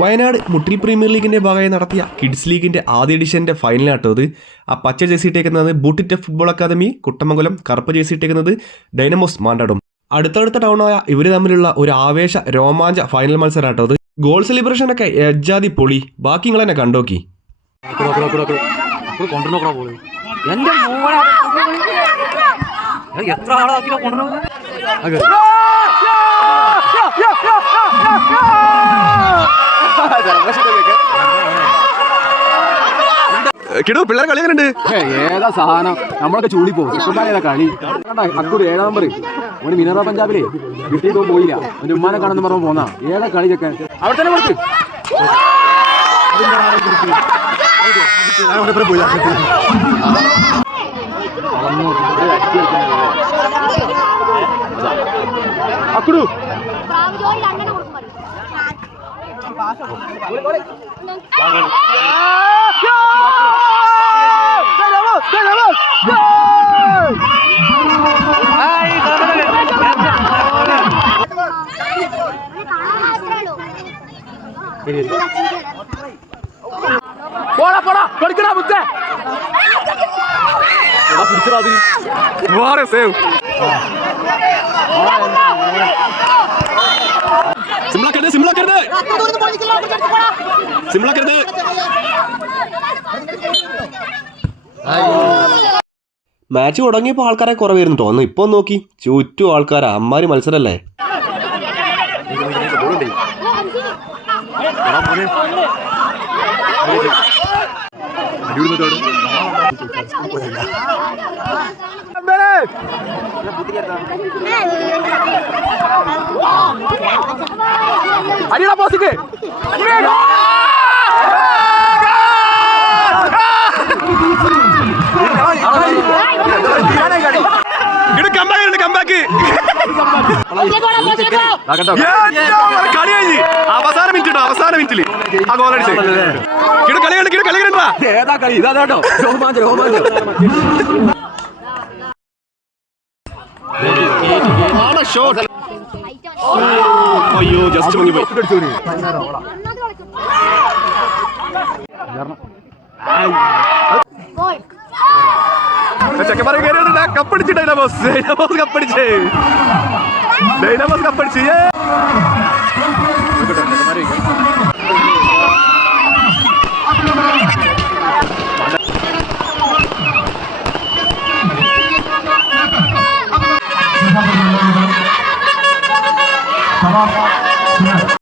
വയനാട് മുട്ടിൽ premier ലീഗിന്റെ ഭാഗമായി നടത്തിയ കിഡ്സ് ലീഗിന്റെ ആദ്യ എഡിഷന്റെ ഫൈനലാട്ടത്. ആ പച്ച ജേഴ്സി ഇട്ടേക്കുന്നത് ബൂട്ടിറ്റ ഫുട്ബോൾ അക്കാദമി കുട്ടമംഗലം, കറുപ്പ് ജേഴ്സി ഇട്ടേക്കുന്നത് ഡൈനമോസ് മാണ്ടാടും. അടുത്തടുത്ത ടൗണായ ഇവർ തമ്മിലുള്ള ഒരു ആവേശ രോമാഞ്ച ഫൈനൽ മത്സരമാട്ടത്. ഗോൾ സെലിബ്രേഷൻ ഒക്കെ എജ്ജാതി പൊളി. ബാക്കി നിങ്ങൾ തന്നെ കണ്ടോക്കി. എത്ര ആളാക്കി കിടു പിള്ളേർ കളി അങ്ങനെ ഏതാ സാധനം നമ്മളൊക്കെ ചൂടിപ്പോകും. കളി അക്കൂർ 7 നമ്പർ ഒരു മിനറ പഞ്ചാബിലെ കിട്ടിയതോ പോയില്ല. എന്റെ ഉമ്മാനെ കാണുന്ന പറഞ്ഞ പോന്നാ ഏതാ കളിയൊക്കെ അവിടെ തന്നെ കൊടുത്ത് അക്കുടു പോടാ പോടാ കൊടുക്കണ മുത്തേ പിടിച്ചടാ സേവ് മാച്ച് തുടങ്ങിയപ്പോൾ ആൾക്കാരെ കുറവായിരുന്നു തോന്നുന്നു. ഇപ്പൊ നോക്കി ചുറ്റും ആൾക്കാരാ. അമ്മാരി മത്സരല്ലേ. അടിയടാ പോസിക്ക് അവസാന മിനിറ്റില് ആ ഗോൾ അടിച്ച് കളി ഏതാ കളി ഇതാ കേട്ടോ. രോമാഞ്ചം രോമാഞ്ചം അയ്യോ ജസ്റ്റ് മുങ്ങി പോയി. ചെക്കന്മാരെ കയറിയിട്ടുണ്ട്. കപ്പടിച്ച് ഡൈനാമോസ് കപ്പടിച്ച്